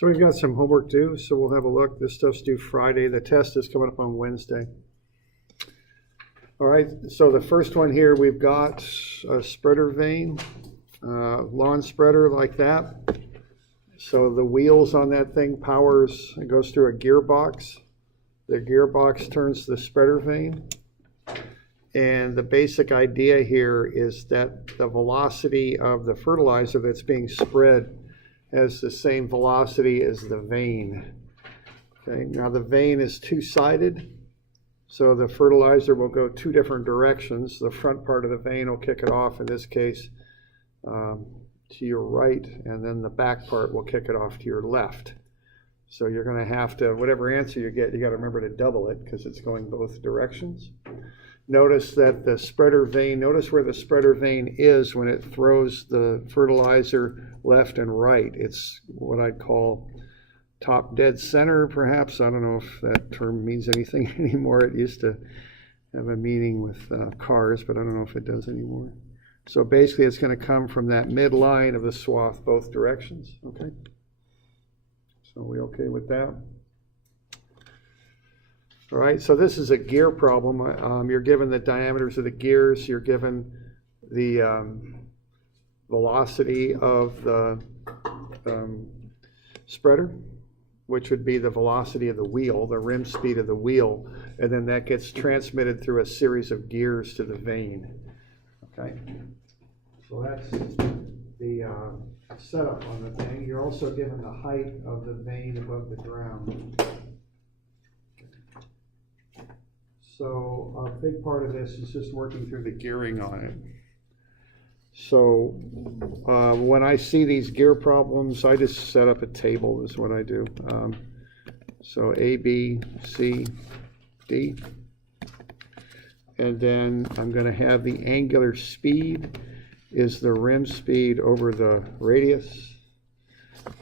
So we've got some homework due, so we'll have a look. This stuff's due Friday. The test is coming up on Wednesday. All right, so the first one here, we've got a spreader vane, lawn spreader like that. So the wheels on that thing powers, it goes through a gearbox. The gearbox turns the spreader vane. And the basic idea here is that the velocity of the fertilizer that's being spread has the same velocity as the vane. Okay, now the vane is two-sided, so the fertilizer will go two different directions. The front part of the vane will kick it off, in this case, to your right, and then the back part will kick it off to your left. So you're going to have to, whatever answer you get, you got to remember to double it because it's going both directions. Notice that the spreader vane, notice where the spreader vane is when it throws the fertilizer left and right. It's what I'd call top dead center, perhaps. I don't know if that term means anything anymore. It used to have a meaning with cars, but I don't know if it does anymore. So basically it's going to come from that midline of the swath both directions. Okay. So are we okay with that? All right, so this is a gear problem. You're given the diameters of the gears. You're given the velocity of the spreader, which would be the velocity of the wheel, the rim speed of the wheel, and then that gets transmitted through a series of gears to the vane. Okay, so that's the setup on the thing. You're also given the height of the vane above the ground. So a big part of this is just working through the gearing on it. So when I see these gear problems, I just set up a table is what I do. So A, B, C, D. And then I'm going to have the angular speed is the rim speed over the radius.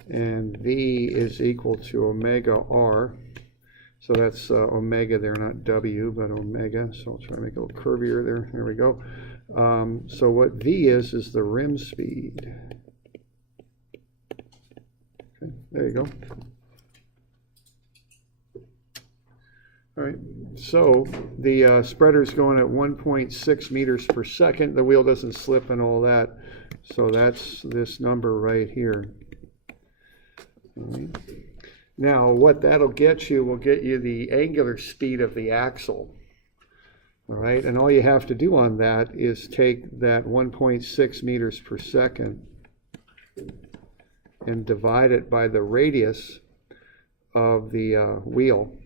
And V is equal to omega R. So that's omega there, not W, but omega. So I'll try to make it a little curvier there. There we go. So what V is the rim speed. Okay, there you go. All right, so the spreader's going at 1.6 meters per second. The wheel doesn't slip and all that. So that's this number right here. All right. Now, what that'll get you will get you the angular speed of the axle. All right, and all you have to do on that is take that 1.6 meters per second and divide it by the radius of the wheel,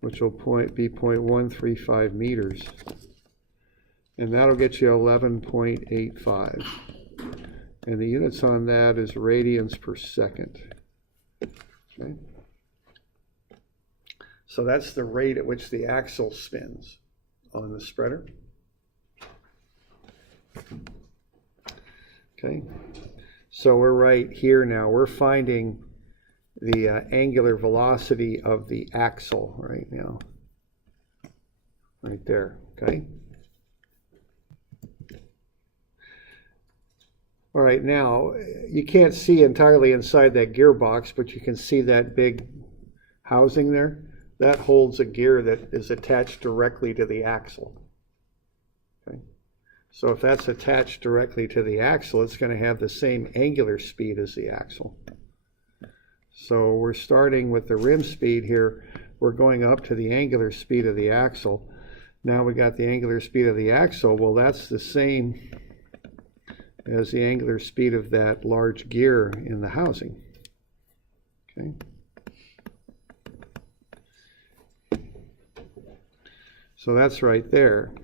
which will be 0.135 meters. And that'll get you 11.85. And the units on that is radians per second. Okay. So that's the rate at which the axle spins on the spreader. Okay, so we're right here now. We're finding the angular velocity of the axle right now. Right there, okay? All right, now, you can't see entirely inside that gearbox, but you can see that big housing there. That holds a gear that is attached directly to the axle. Okay. So if that's attached directly to the axle, it's going to have the same angular speed as the axle. So we're starting with the rim speed here. We're going up to the angular speed of the axle. Now we got the angular speed of the axle. Well, that's the same as the angular speed of that large gear in the housing. Okay. So that's right there.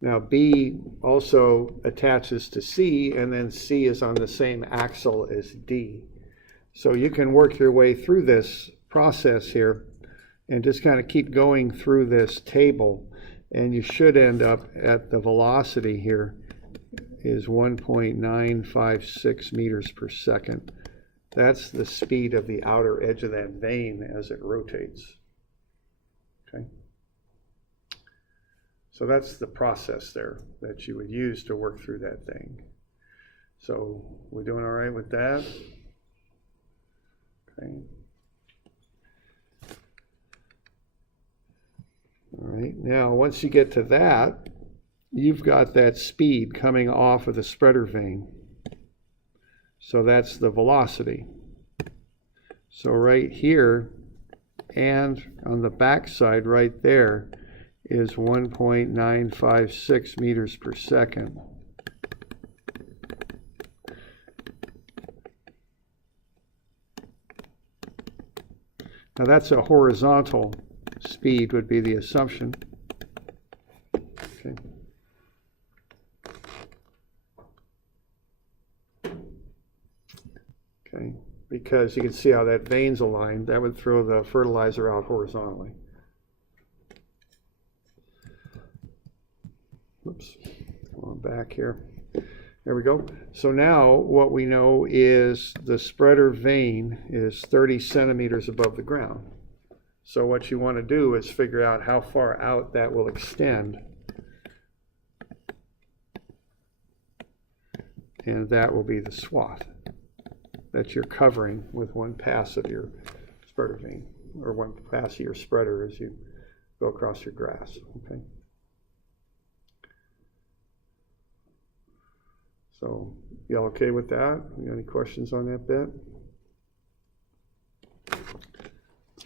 Now B also attaches to C, and then C is on the same axle as D. So you can work your way through this process here and just kind of keep going through this table, and you should end up at the velocity here is 1.956 meters per second. That's the speed of the outer edge of that vane as it rotates. Okay. So that's the process there that you would use to work through that thing. So we're doing all right with that? Okay. All right, now once you get to that, you've got that speed coming off of the spreader vane. So that's the velocity. So right here and on the back side right there is 1.956 meters per second. Now that's a horizontal speed would be the assumption. Okay. Okay, because you can see how that vane's aligned. That would throw the fertilizer out horizontally. Oops, come on back here. There we go. So now what we know is the spreader vane is 30 centimeters above the ground. So what you want to do is figure out how far out that will extend. And that will be the swath that you're covering with one pass of your spreader vane, or one pass of your spreader as you go across your grass. Okay. So, y'all okay with that? You got any questions on that bit?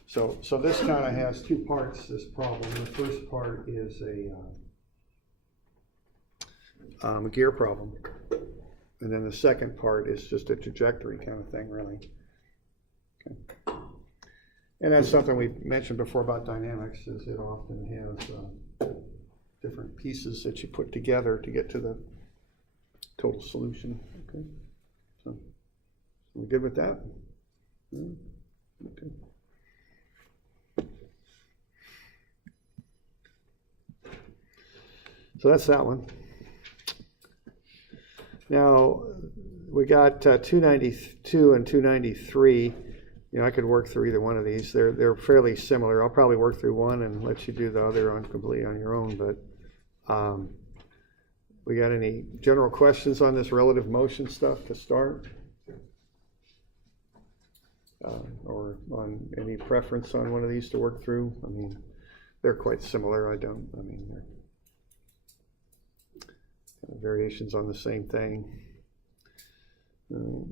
So this kind of has two parts, this problem. The first part is a gear problem. And then the second part is just a trajectory kind of thing, really. Okay. And that's something we mentioned before about dynamics, is it often has different pieces that you put together to get to the total solution. Okay. So we good with that? Okay. So that's that one. Now we got 292 and 293. You know, I could work through either one of these. They're fairly similar. I'll probably work through one and let you do the other completely on your own. But we got any general questions on this relative motion stuff to start? Or on any preference on one of these to work through? I mean, they're quite similar. They're variations on the same thing. So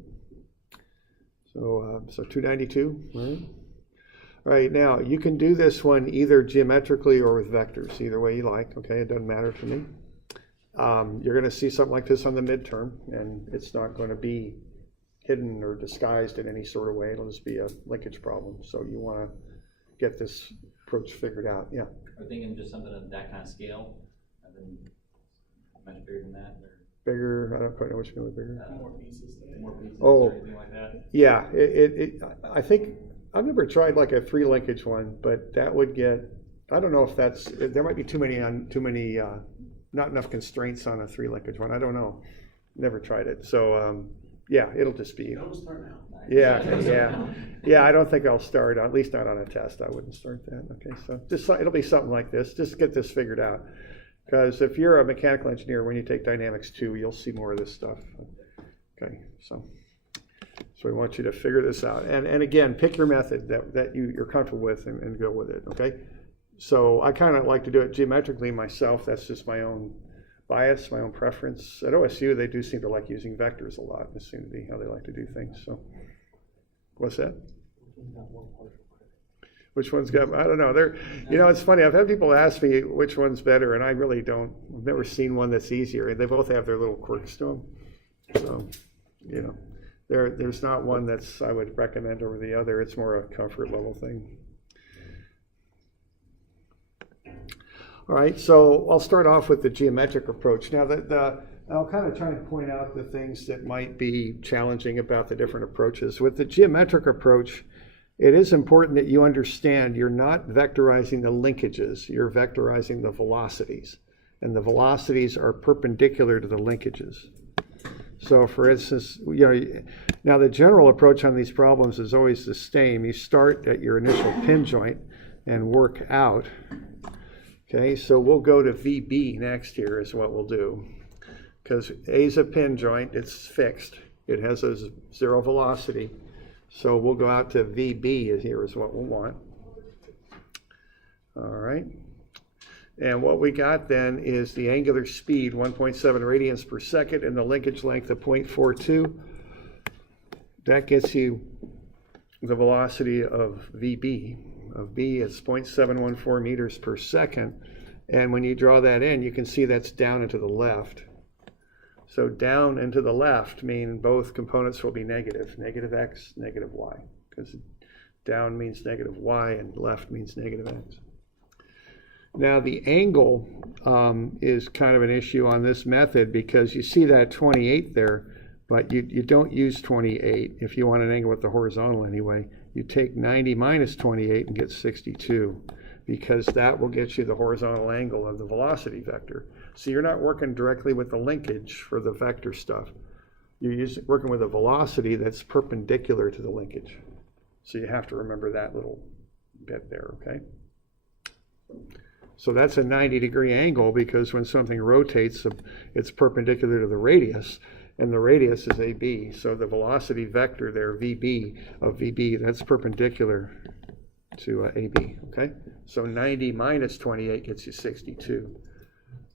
292, right? All right, now you can do this one either geometrically or with vectors, either way you like, okay? It doesn't matter to me. You're going to see something like this on the midterm, and it's not going to be hidden or disguised in any sort of way. It'll just be a linkage problem. So you want to get this approach figured out. Yeah? Are thinking just something of that kind of scale? And then much bigger than that? Or? Bigger, I don't quite know what you mean with bigger. More pieces or anything like that? Yeah, I think, I've never tried like a 3 linkage one, but that would get, I don't know if that's, there might be not enough constraints on a 3 linkage one. I don't know. Never tried it. So yeah, it'll just be. Don't start now. Yeah. I don't think I'll start, at least not on a test. I wouldn't start that. Okay, so just it'll be something like this. Just get this figured out. Because if you're a mechanical engineer, when you take Dynamics 2, you'll see more of this stuff. Okay, so we want you to figure this out. And again, pick your method that you're comfortable with and go with it, okay? So I kind of like to do it geometrically myself. That's just my own bias, my own preference. At OSU, they do seem to like using vectors a lot. This seems to be how they like to do things. So what's that? Which one's got, I don't know. It's funny. I've had people ask me which one's better, and I really don't. I've never seen one that's easier. They both have their little quirks to them. So, there's not one that's I would recommend over the other. It's more a comfort level thing. All right, so I'll start off with the geometric approach. Now, I'll kind of try to point out the things that might be challenging about the different approaches. With the geometric approach, it is important that you understand you're not vectorizing the linkages, you're vectorizing the velocities. And the velocities are perpendicular to the linkages. So for instance, now the general approach on these problems is always the same. You start at your initial pin joint and work out. Okay, so we'll go to VB next here is what we'll do. Because A is a pin joint, it's fixed. It has a 0 velocity. So we'll go out to VB here is what we'll want. All right. And what we got then is the angular speed, 1.7 radians per second, and the linkage length of 0.42. That gets you the velocity of VB. Of B is 0.714 meters per second. And when you draw that in, you can see that's down and to the left. So down and to the left mean both components will be negative, negative x, negative y, because down means negative y and left means negative x. Now the angle is kind of an issue on this method because you see that 28 there, but you don't use 28 if you want an angle with the horizontal anyway. You take 90 minus 28 and get 62 because that will get you the horizontal angle of the velocity vector. So you're not working directly with the linkage for the vector stuff. You're working with a velocity that's perpendicular to the linkage. So you have to remember that little bit there, okay? So that's a 90-degree angle because when something rotates, it's perpendicular to the radius, and the radius is AB. So the velocity vector there, VB, of VB, that's perpendicular to AB, okay? So 90 minus 28 gets you 62.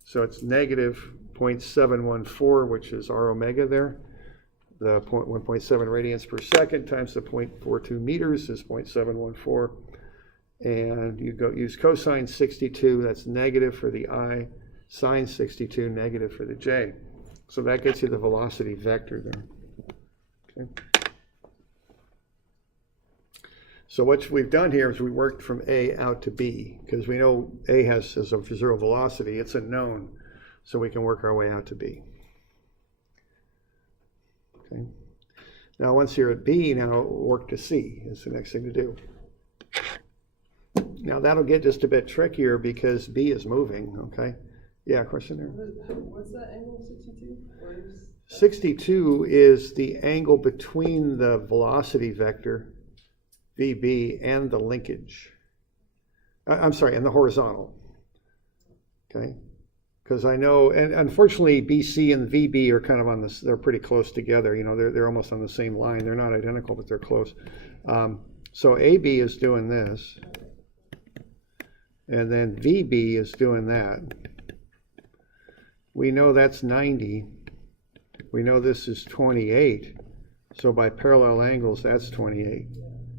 So it's negative 0.714, which is R omega there. The 1.7 radians per second times the 0.42 meters is 0.714. And you go use cosine 62, that's negative for the I, sine 62, negative for the J. So that gets you the velocity vector there. Okay. So what we've done here is we worked from A out to B, because we know A has a zero velocity, it's a known, so we can work our way out to B. Okay. Now once you're at B, now work to C is the next thing to do. Now that'll get just a bit trickier because B is moving, okay? Yeah, question there? What's that angle, 62? 62 is the angle between the velocity vector, VB, and the linkage. I'm sorry, and the horizontal, okay? Because I know, and unfortunately BC and VB are kind of on this, they're pretty close together, you know, they're almost on the same line. They're not identical, but they're close. So AB is doing this. And then VB is doing that. We know that's 90. We know this is 28. So by parallel angles, that's 28.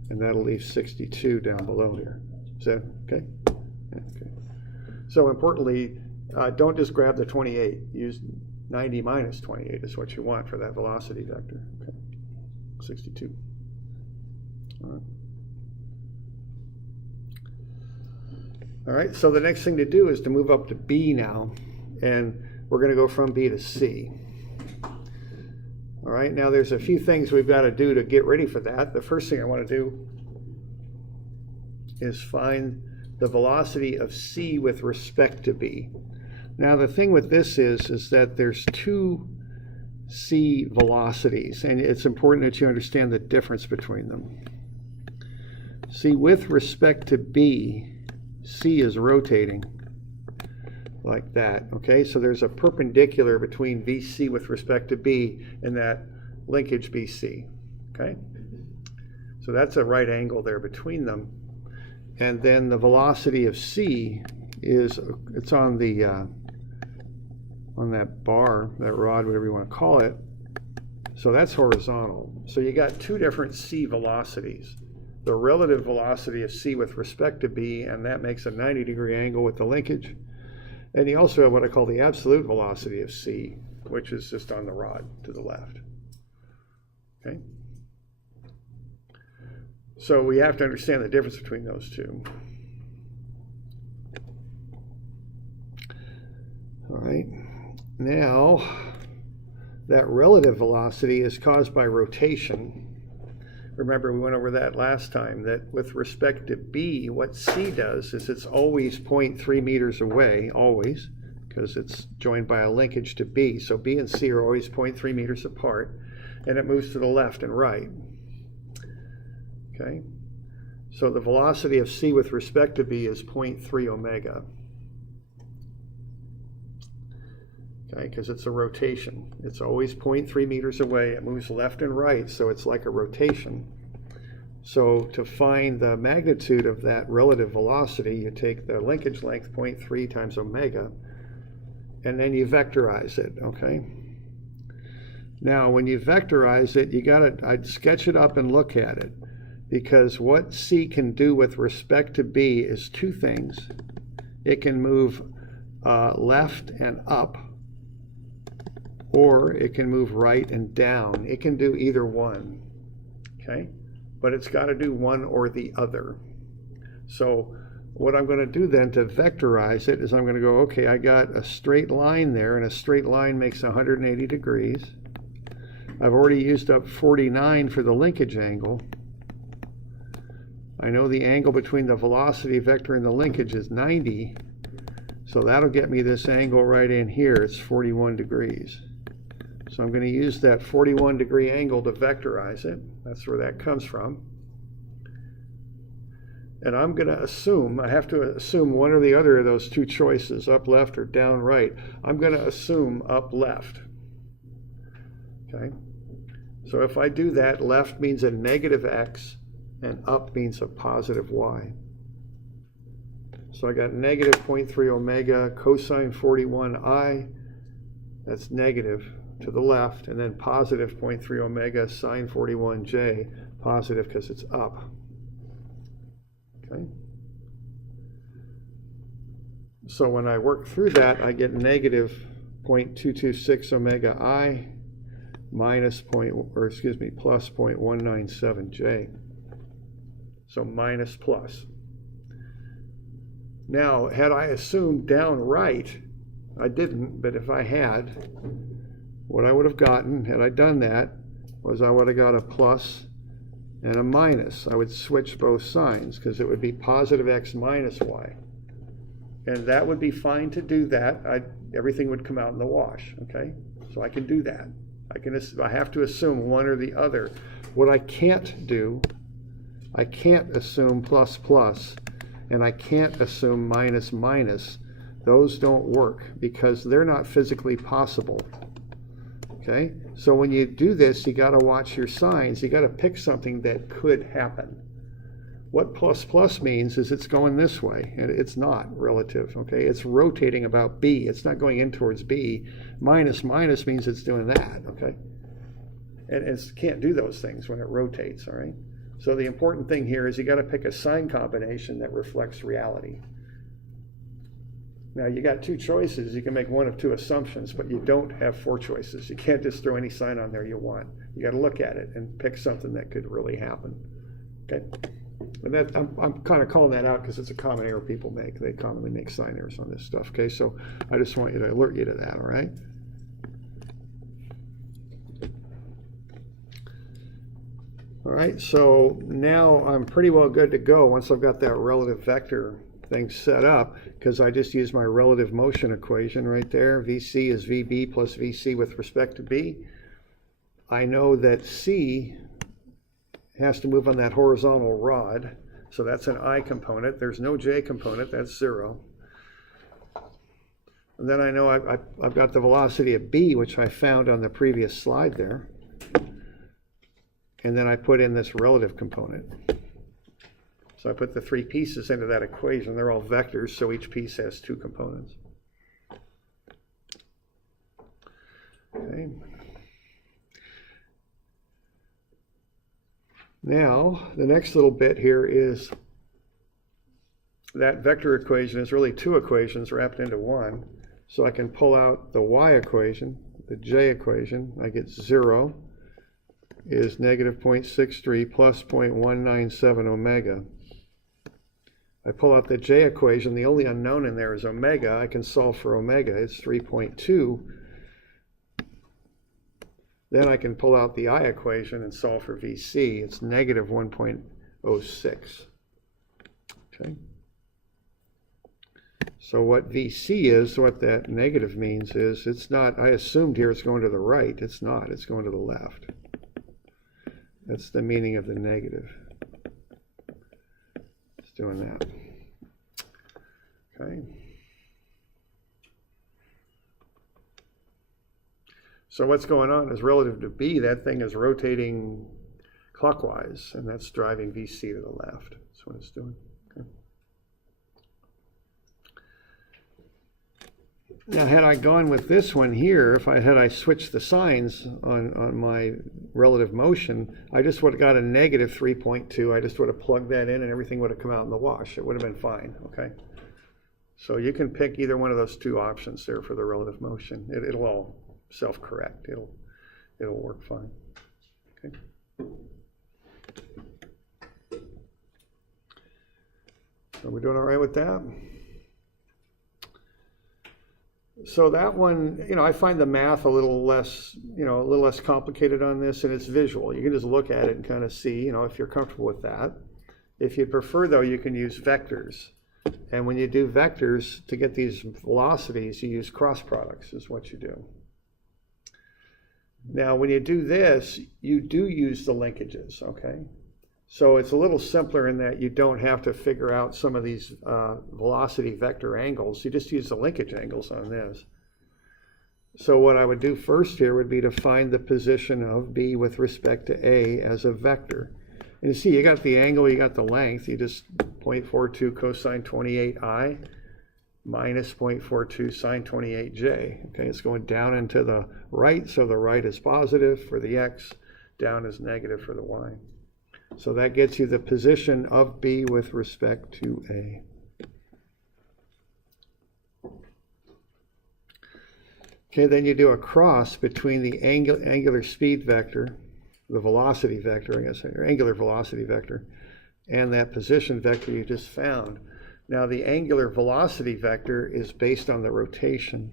And that'll leave 62 down below here. Is that okay? Okay. So importantly, don't just grab the 28. Use 90 minus 28 is what you want for that velocity vector. Okay. 62. All right. All right, so the next thing to do is to move up to B now, and we're going to go from B to C. All right, now there's a few things we've got to do to get ready for that. The first thing I want to do is find the velocity of C with respect to B. Now the thing with this is that there's two C velocities, and it's important that you understand the difference between them. See, with respect to B, C is rotating like that, okay? So there's a perpendicular between VC with respect to B and that linkage BC, okay? So that's a right angle there between them. And then the velocity of C is, it's on the, on that bar, that rod, whatever you want to call it. So that's horizontal. So you got two different C velocities. The relative velocity of C with respect to B, and that makes a 90-degree angle with the linkage. And you also have what I call the absolute velocity of C, which is just on the rod to the left. Okay? So we have to understand the difference between those two. All right. Now, that relative velocity is caused by rotation. Remember, we went over that last time, that with respect to B, what C does is it's always 0.3 meters away, always, because it's joined by a linkage to B. So B and C are always 0.3 meters apart, and it moves to the left and right. Okay? So the velocity of C with respect to B is 0.3 omega. Okay, because it's a rotation. It's always 0.3 meters away. It moves left and right, so it's like a rotation. So to find the magnitude of that relative velocity, you take the linkage length 0.3 times omega, and then you vectorize it, okay? Now, when you vectorize it, I'd sketch it up and look at it, because what C can do with respect to B is two things. It can move left and up, or it can move right and down. It can do either one, okay? But it's got to do one or the other. So what I'm going to do then to vectorize it is I'm going to go, okay, I got a straight line there, and a straight line makes 180 degrees. I've already used up 49 for the linkage angle. I know the angle between the velocity vector and the linkage is 90, so that'll get me this angle right in here. It's 41 degrees. So I'm going to use that 41 degree angle to vectorize it. That's where that comes from. And I'm going to assume, I have to assume one or the other of those two choices, up left or down right. I'm going to assume up left. Okay? So if I do that, left means a negative x and up means a positive y. So I got negative 0.3 omega cosine 41i, that's negative to the left, and then positive 0.3 omega sine 41j, positive because it's up. Okay. So when I work through that, I get negative 0.226 omega I plus 0.197j. So minus plus. Now, had I assumed down right, I didn't, but if I had, what I would have gotten, had I done that, was I would have got a plus and a minus. I would switch both signs because it would be positive x minus y. And that would be fine to do that. Everything would come out in the wash, okay? So I can do that. I have to assume one or the other. What I can't do, I can't assume plus plus, and I can't assume minus minus. Those don't work because they're not physically possible. Okay? So when you do this, you got to watch your signs. You got to pick something that could happen. What plus plus means is it's going this way, and it's not relative. Okay? It's rotating about B. It's not going in towards B. Minus minus means it's doing that. Okay? And it can't do those things when it rotates. All right? So the important thing here is you got to pick a sign combination that reflects reality. Now you got two choices. You can make one of two assumptions, but you don't have four choices. You can't just throw any sign on there you want. You got to look at it and pick something that could really happen. Okay, and that I'm kind of calling that out because it's a common error people make. They commonly make sign errors on this stuff. Okay, so I just want you to alert you to that. All right. All right. So now I'm pretty well good to go once I've got that relative vector thing set up, because I just use my relative motion equation right there. VC is VB plus VC with respect to B. I know that C has to move on that horizontal rod, so that's an I component. There's no J component, that's 0. And then I know I've got the velocity of B, which I found on the previous slide there. And then I put in this relative component. So I put the three pieces into that equation. They're all vectors, so each piece has two components. Okay. Now, the next little bit here is that vector equation is really two equations wrapped into one. So I can pull out the y equation, the j equation. I get 0 is negative 0.63 plus 0.197 omega. I pull out the j equation. The only unknown in there is omega. I can solve for omega. It's 3.2. Then I can pull out the I equation and solve for VC. It's negative 1.06. Okay. So what VC is, what that negative means is, it's not, I assumed here it's going to the right. It's not. It's going to the left. That's the meaning of the negative. It's doing that. Okay. So what's going on is relative to B, that thing is rotating clockwise, and that's driving VC to the left. That's what it's doing. Okay. Now, had I gone with this one here, had I switched the signs on my relative motion, I just would have got a negative 3.2. I just would have plugged that in and everything would have come out in the wash. It would have been fine, okay? So you can pick either one of those two options there for the relative motion. It'll all self-correct. It'll work fine, okay? Are we doing all right with that? So that one, I find the math a little less complicated on this, and it's visual. You can just look at it and kind of see, if you're comfortable with that. If you prefer, though, you can use vectors. And when you do vectors, to get these velocities, you use cross products is what you do. Now, when you do this, you do use the linkages, okay? So it's a little simpler in that you don't have to figure out some of these velocity vector angles. You just use the linkage angles on this. So what I would do first here would be to find the position of B with respect to A as a vector. And you see, you got the angle, you got the length. You just 0.42 cosine 28I minus 0.42 sine 28J. Okay, it's going down and to the right, so the right is positive for the X, down is negative for the Y. So that gets you the position of B with respect to A. Okay, then you do a cross between the angular speed vector, the velocity vector, I guess, or angular velocity vector, and that position vector you just found. Now the angular velocity vector is based on the rotation.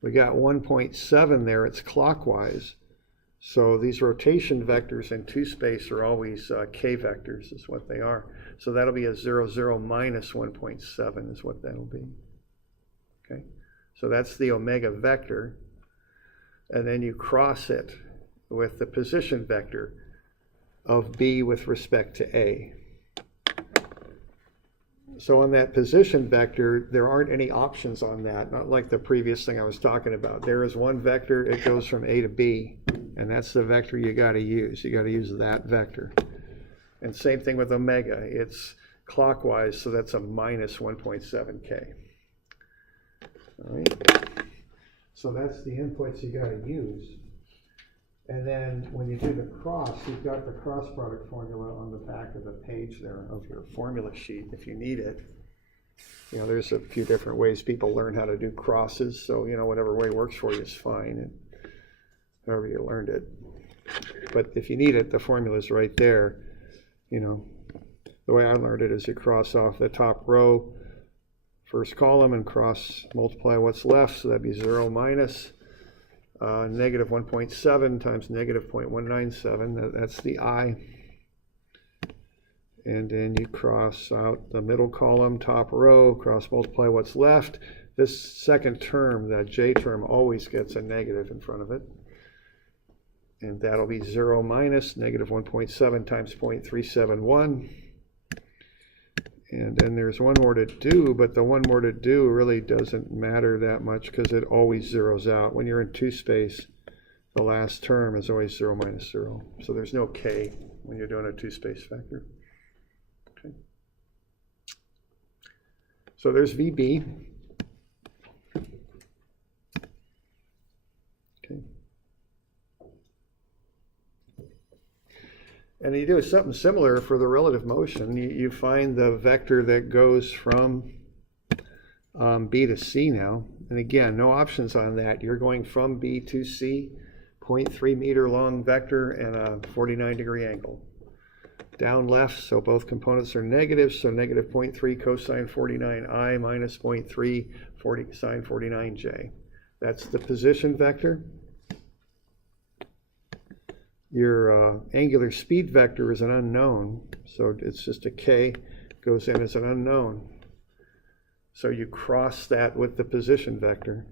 We got 1.7 there, it's clockwise. So these rotation vectors in two space are always k vectors is what they are. So that'll be a 0, 0 minus 1.7 is what that'll be. Okay, so that's the omega vector. And then you cross it with the position vector of B with respect to A. So on that position vector, there aren't any options on that, not like the previous thing I was talking about. There is one vector, it goes from A to B, and that's the vector you got to use. You got to use that vector. And same thing with omega. It's clockwise, so that's a minus 1.7k. All right. So that's the inputs you got to use. And then when you do the cross, you've got the cross product formula on the back of the page there of your formula sheet if you need it. There's a few different ways people learn how to do crosses, so whatever way works for you is fine, and however you learned it. But if you need it, the formula is right there. The way I learned it is you cross off the top row, first column, and multiply what's left, so that'd be 0 minus negative 1.7 times negative 0.197, that's the I. And then you cross out the middle column, top row, cross multiply what's left. This second term, that J term, always gets a negative in front of it. And that'll be 0 minus negative 1.7 times 0.371. And then there's one more to do, but the one more to do really doesn't matter that much because it always zeroes out. When you're in two space, the last term is always 0 minus 0. So there's no k when you're doing a two space vector. Okay. So there's VB. Okay. And you do something similar for the relative motion. You find the vector that goes from B to C now. And again, no options on that. You're going from B to C, 0.3 meter long vector and a 49-degree angle. Down left, so both components are negative, so negative 0.3 cosine 49I minus 0.3 sine 49J. That's the position vector. Your angular speed vector is an unknown, so it's just a k, goes in as an unknown. So you cross that with the position vector.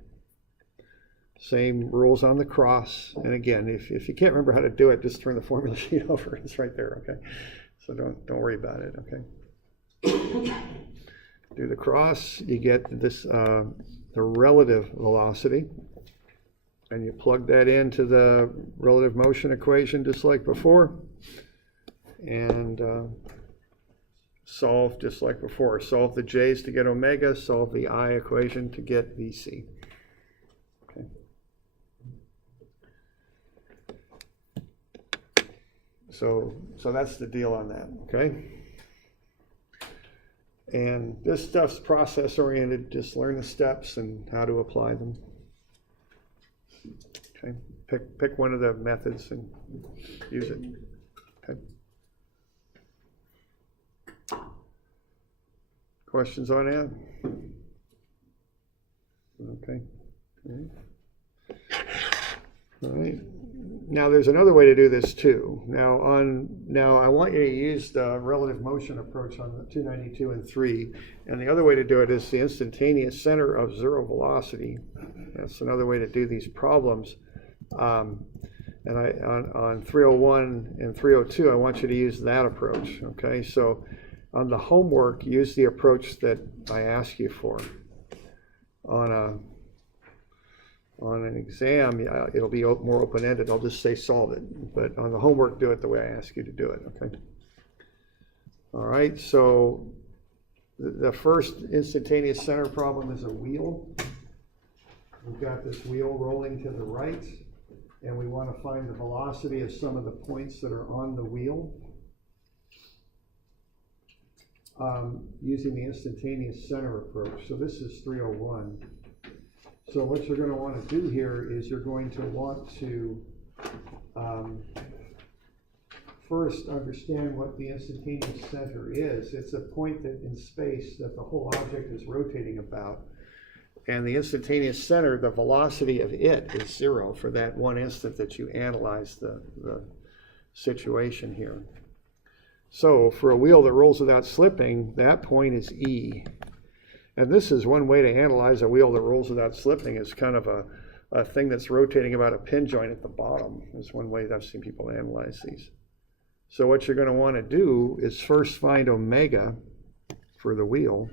Same rules on the cross. And again, if you can't remember how to do it, just turn the formula sheet over. It's right there, okay? So don't worry about it, okay? Do the cross, you get this the relative velocity. and you plug that into the relative motion equation just like before, and solve just like before. Solve the j's to get omega, solve the I equation to get VC. Okay. So that's the deal on that, okay? And this stuff's process oriented, just learn the steps and how to apply them. Okay, pick one of the methods and use it. Okay. Questions on that? Okay. All right. Now there's another way to do this too. Now I want you to use the relative motion approach on the 292 and 3, and the other way to do it is the instantaneous center of zero velocity. That's another way to do these problems. And on 301 and 302, I want you to use that approach. Okay, so on the homework, use the approach that I ask you for. On an exam, it'll be more open-ended. I'll just say solve it. But on the homework, do it the way I ask you to do it, okay? All right, so the first instantaneous center problem is a wheel. We've got this wheel rolling to the right, and we want to find the velocity of some of the points that are on the wheel using the instantaneous center approach. So this is 301. So what you're going to want to do here is you're going to want to first understand what the instantaneous center is. It's a point that in space that the whole object is rotating about. And the instantaneous center, the velocity of it is zero for that one instant that you analyze the situation here. So for a wheel that rolls without slipping, that point is E. And this is one way to analyze a wheel that rolls without slipping. Is kind of a thing that's rotating about a pin joint at the bottom. Is one way that I've seen people analyze these. So what you're going to want to do is first find omega for the wheel,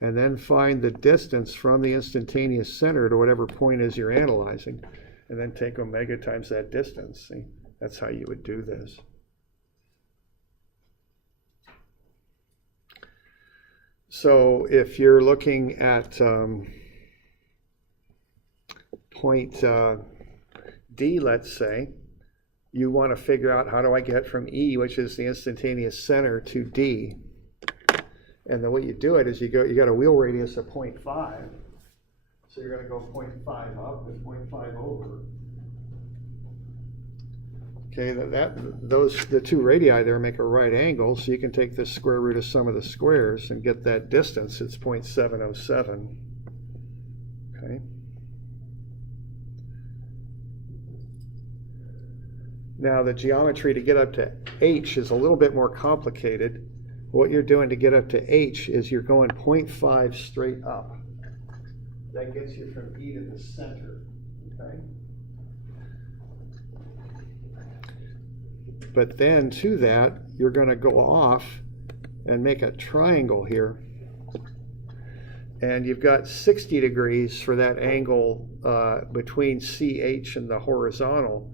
and then find the distance from the instantaneous center to whatever point is you're analyzing, and then take omega times that distance. See, that's how you would do this. So if you're looking at point D, let's say, you want to figure out how do I get from E, which is the instantaneous center, to D. And the way you do it is you got a wheel radius of 0.5. So you're going to go 0.5 up and 0.5 over. Okay, the two radii there make a right angle, so you can take the square root of sum of the squares and get that distance. It's 0.707. Okay. Now the geometry to get up to H is a little bit more complicated. What you're doing to get up to H is you're going 0.5 straight up. That gets you from E to the center. Okay. But then to that, you're going to go off and make a triangle here. And you've got 60 degrees for that angle between CH and the horizontal.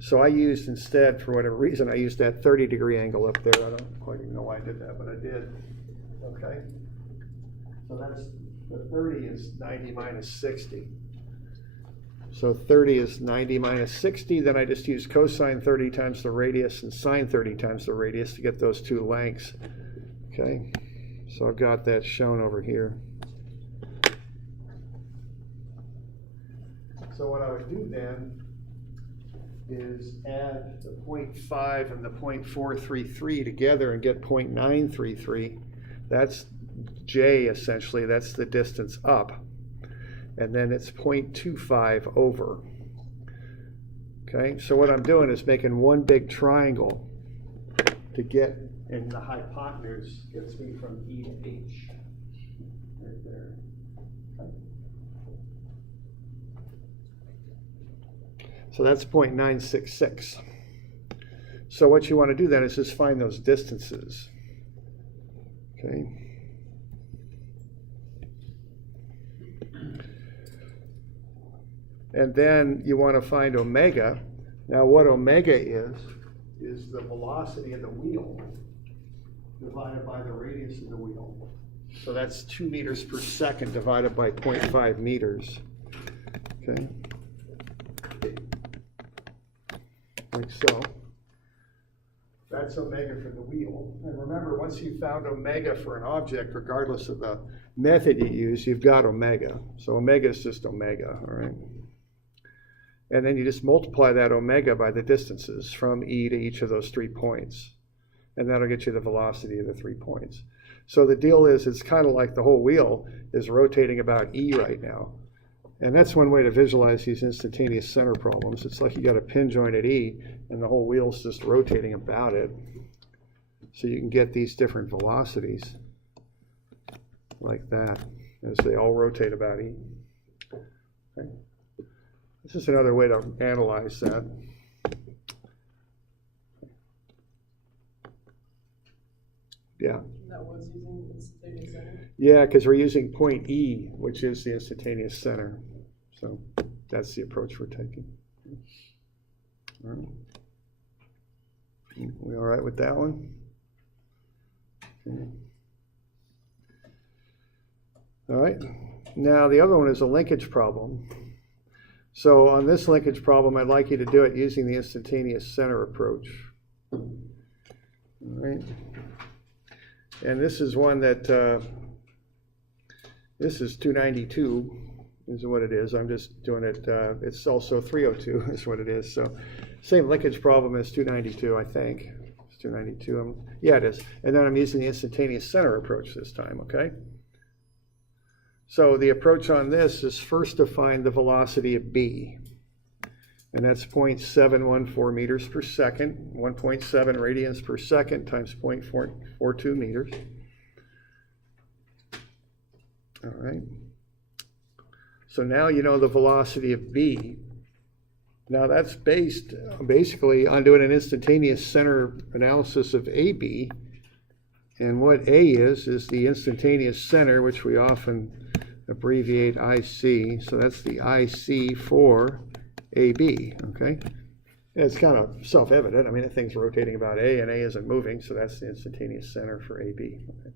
So I used instead, for whatever reason, I used that 30-degree angle up there. I don't quite even know why I did that, but I did. Okay. So that's, the 30 is 90 minus 60. So 30 is 90 minus 60, then I just use cosine 30 times the radius and sine 30 times the radius to get those two lengths. Okay, so I've got that shown over here. So what I would do then is add the 0.5 and the 0.433 together and get 0.933. That's J essentially, that's the distance up. And then it's 0.25 over. Okay, so what I'm doing is making one big triangle to get, and the hypotenuse gets me from E to H. Right there. Okay. So that's 0.966. So what you want to do then is just find those distances. Okay. And then you want to find omega. Now what omega is the velocity of the wheel divided by the radius of the wheel. So that's 2 meters per second divided by 0.5 meters. Okay. Like so. That's omega for the wheel. And remember, once you've found omega for an object, regardless of the method you use, you've got omega. So omega is just omega, all right? And then you just multiply that omega by the distances from E to each of those 3 points. And that'll get you the velocity of the 3 points. So the deal is, it's kind of like the whole wheel is rotating about E right now. And that's one way to visualize these instantaneous center problems. It's like you got a pin joint at E, and the whole wheel's just rotating about it. So you can get these different velocities like that, as they all rotate about E. Okay. This is another way to analyze that. Yeah. That was using the instantaneous center. Yeah, because we're using point E, which is the instantaneous center. So that's the approach we're taking. All right. We all right with that one? Okay. All right. Now the other one is a linkage problem. So on this linkage problem, I'd like you to do it using the instantaneous center approach. All right. And this is one that, this is 292 is what it is. I'm just doing it, it's also 302 is what it is. So same linkage problem as 292, I think. It's 292, yeah it is. And then I'm using the instantaneous center approach this time, okay? So the approach on this is first to find the velocity of B. And that's 0.714 meters per second, 1.7 radians per second times 0.442 meters. All right. So now you know the velocity of B. Now that's based basically on doing an instantaneous center analysis of AB. And what A is the instantaneous center, which we often abbreviate IC. So that's the IC for AB, okay? It's kind of self-evident. I mean, the thing's rotating about A, and A isn't moving, so that's the instantaneous center for AB. Okay?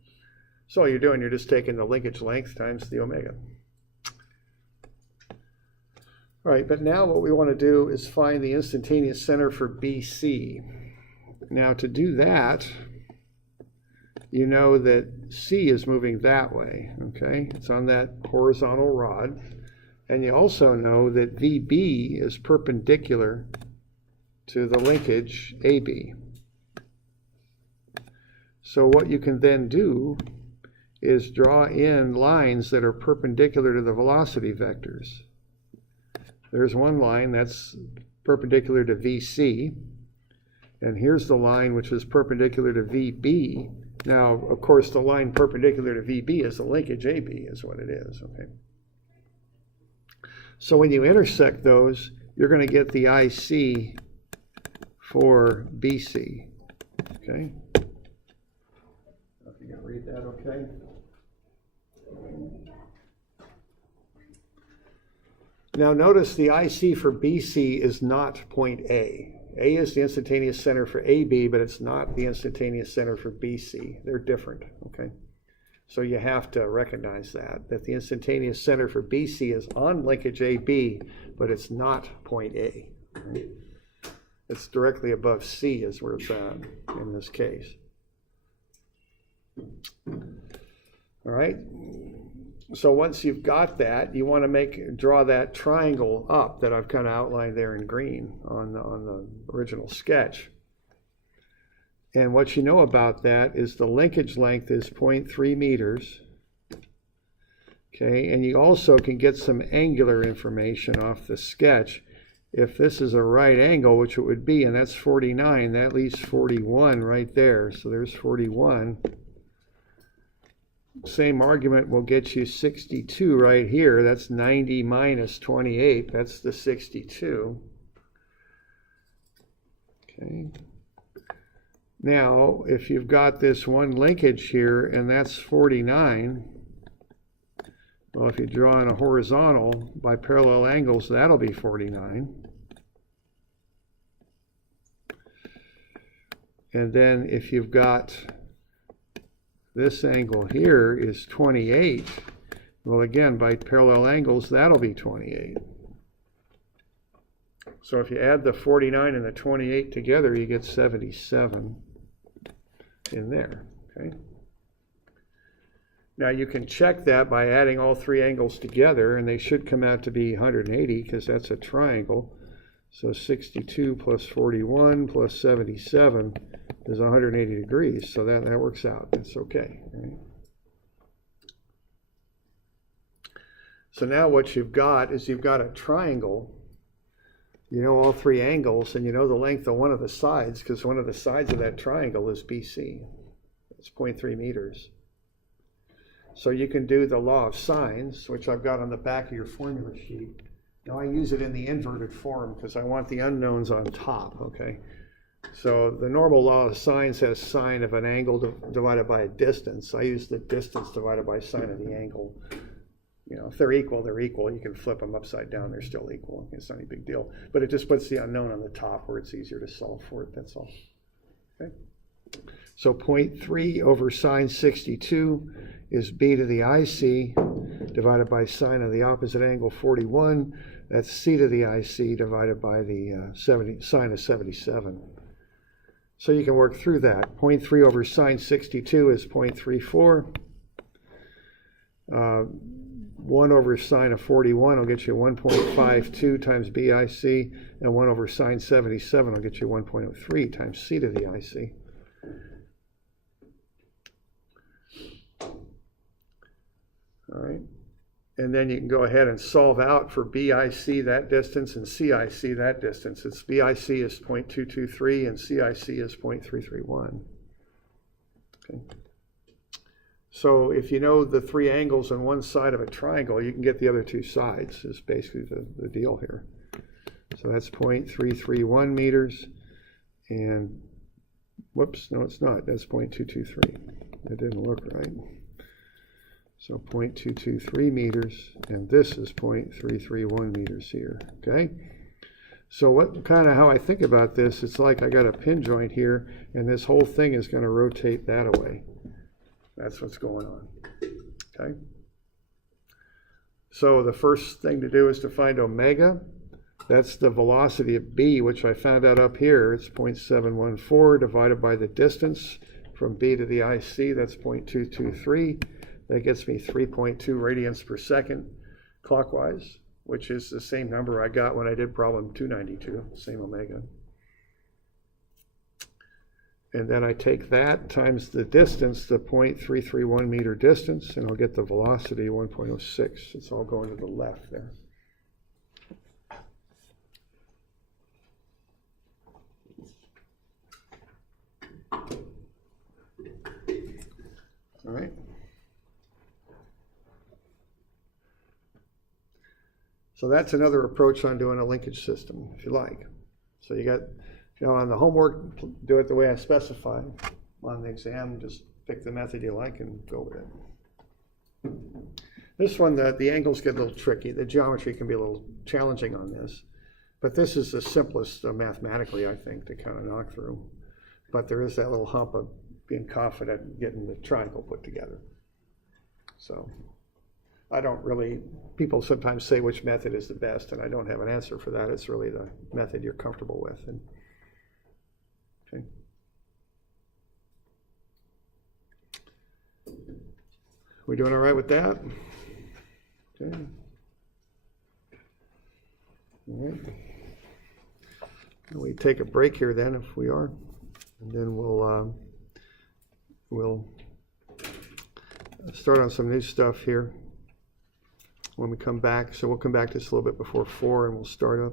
So all you're doing, you're just taking the linkage length times the omega. All right, but now what we want to do is find the instantaneous center for BC. Now to do that, you know that C is moving that way, okay? It's on that horizontal rod. And you also know that VB is perpendicular to the linkage AB. So what you can then do is draw in lines that are perpendicular to the velocity vectors. There's one line that's perpendicular to VC, and here's the line which is perpendicular to VB. Now, of course, the line perpendicular to VB is the linkage AB, is what it is, okay? So when you intersect those, you're going to get the IC for BC, okay? If you can read that, okay? Now notice the IC for BC is not point A. A is the instantaneous center for AB, but it's not the instantaneous center for BC. They're different, okay? So you have to recognize that the instantaneous center for BC is on linkage AB, but it's not point A. Right? It's directly above C is where it's at in this case. All right. So once you've got that, you want to draw that triangle up that I've kind of outlined there in green on the original sketch. And what you know about that is the linkage length is 0.3 meters. Okay, and you also can get some angular information off the sketch. If this is a right angle, which it would be, and that's 49, that leaves 41 right there. So there's 41. Same argument will get you 62 right here. That's 90 minus 28. That's the 62. Okay. Now, if you've got this one linkage here, and that's 49, Well, if you draw on a horizontal by parallel angles, that'll be 49. And then if you've got this angle here is 28, well, again, by parallel angles, that'll be 28. So if you add the 49 and the 28 together, you get 77 in there, okay? Now you can check that by adding all three angles together, and they should come out to be 180 because that's a triangle. So 62 plus 41 plus 77 is 180 degrees, so that works out. It's okay, right? So now what you've got is you've got a triangle. You know all three angles, and you know the length of one of the sides, because one of the sides of that triangle is BC. It's 0.3 meters. So you can do the law of sines, which I've got on the back of your formula sheet. Now I use it in the inverted form because I want the unknowns on top, okay? So the normal law of sines has sine of an angle divided by a distance. I use the distance divided by sine of the angle. You know, if they're equal, they're equal. You can flip them upside down, they're still equal. It's not any big deal. But it just puts the unknown on the top where it's easier to solve for it, that's all. Okay? So 0.3 over sine 62 is b to the IC divided by sine of the opposite angle 41. That's c to the IC divided by the sine of 77. So you can work through that. 0.3 over sine 62 is 0.34. 1 over sine of 41 will get you 1.52 times BIC, and 1 over sine 77 will get you 1.03 times c to the IC. All right, and then you can go ahead and solve out for BIC that distance and CIC that distance. It's BIC is 0.223 and CIC is 0.331. Okay. So if you know the three angles on one side of a triangle, you can get the other two sides, is basically the deal here. So that's 0.331 meters, and whoops, no it's not, that's 0.223. That didn't look right. So 0.223 meters, and this is 0.331 meters here, okay? So what kind of how I think about this, it's like I got a pin joint here, and this whole thing is going to rotate that away. That's what's going on, okay? So the first thing to do is to find omega. That's the velocity of b, which I found out up here. It's 0.714 divided by the distance from b to the IC. That's 0.223. That gets me 3.2 radians per second clockwise, which is the same number I got when I did problem 292, same omega. And then I take that times the distance, the 0.331 meter distance, and I'll get the velocity 1.06. It's all going to the left there. All right. So that's another approach on doing a linkage system, if you like. So you got, you know, on the homework, do it the way I specified. On the exam, just pick the method you like and go with it. This one, the angles get a little tricky. The geometry can be a little challenging on this. But this is the simplest mathematically, I think, to kind of knock through. But there is that little hump of being confident in getting the triangle put together. So I don't really, people sometimes say which method is the best, and I don't have an answer for that. It's really the method you're comfortable with. And, okay. We doing all right with that? Okay. All right. We take a break here then, if we are, and then we'll start on some new stuff here when we come back. So we'll come back to this a little bit before 4 and we'll start up.